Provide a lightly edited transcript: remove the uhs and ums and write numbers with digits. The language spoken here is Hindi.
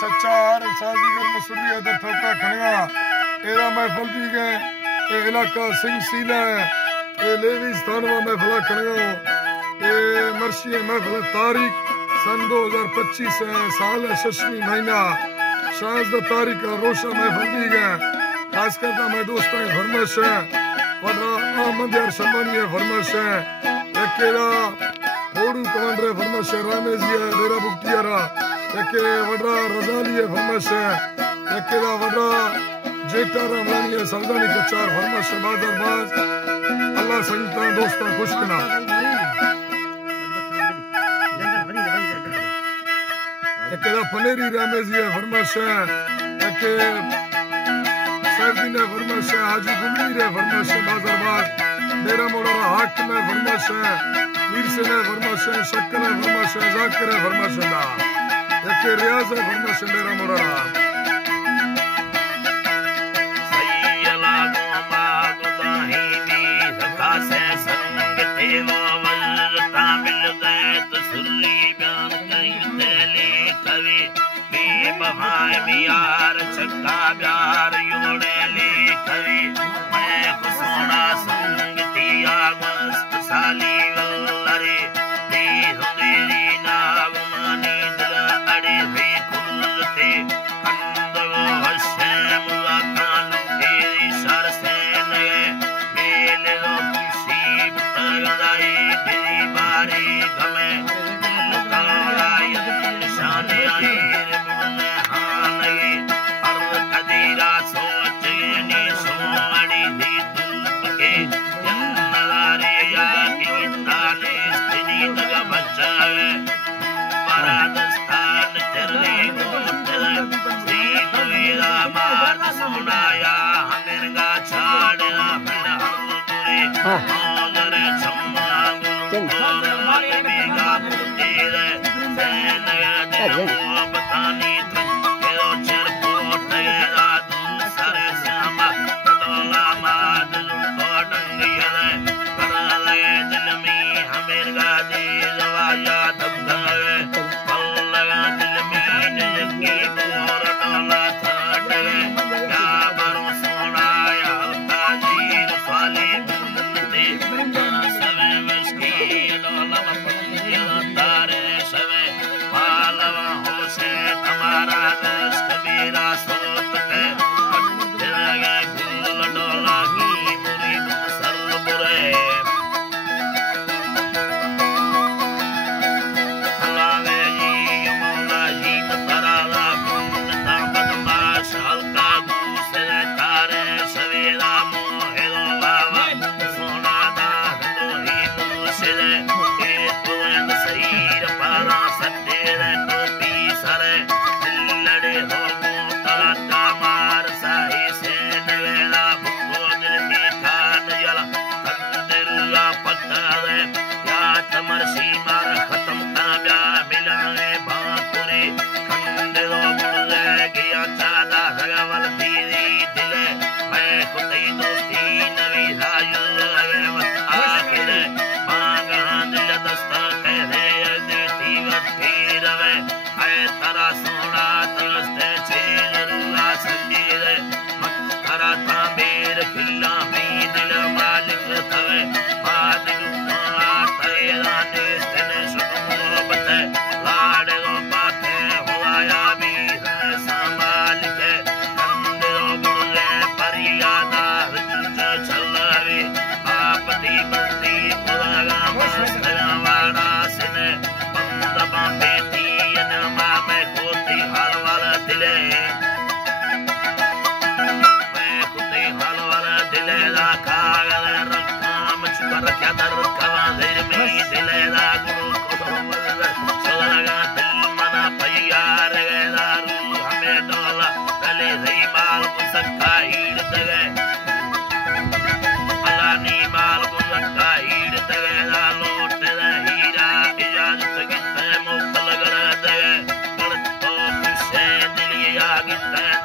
सच्चा हर साजीगर मसूरी अदर ठोका खणगा एरा महफल भी गए ए इलाका सिंह सीला ए लेवी स्थानवा महफल खणगा ए मर्शी महफल तारीख सन 2025 साल शशमी महीना 16 तारीख रोशा महफल भी गए खास करता मैं दोस्तों फरमाइश है वडा अहमद यार शमानी फरमाइश है एकेरा ओडू कमांडर फरमाइश रामेजिया डेरा बुक्तियारा एके वडा रजाली फरमाइश है एकेरा वडा जेटा रामलानी सलदानी कचार फरमाइश बादर बाज अल्लाह संगता दोस्तों खुश कना एकेरा फनेरी रामेजिया फरमाइश है एके सरदीने फरमाइश है हाजी गुमरी रे फरमाइश बादर बाज डेरा मोड़ा हाक में फरमाइश है मीर से ने फरमाइश है शक्कर ने फरमाइश है जाकिर ने फरमाइश है एके रियाज ने फरमाइश डेरा मोड़ा सैयला गोमा गुदाही भी सखा से संग थे वो वल्ता मिल गए तो सुरी बयान कहीं तेले कवि बहाय बियार छक्का प्यार योड़े ले कवि मैं खुशोना संग तिया मस्त साली वल्लरे दी हुदेरी नागमानी दिल अड़े हुए कुलते कंदगो हशम कानू तेरी सर से नए मेले रो खुशी बतगदाई तेरी बारी गमे दिल काला निशान आई Get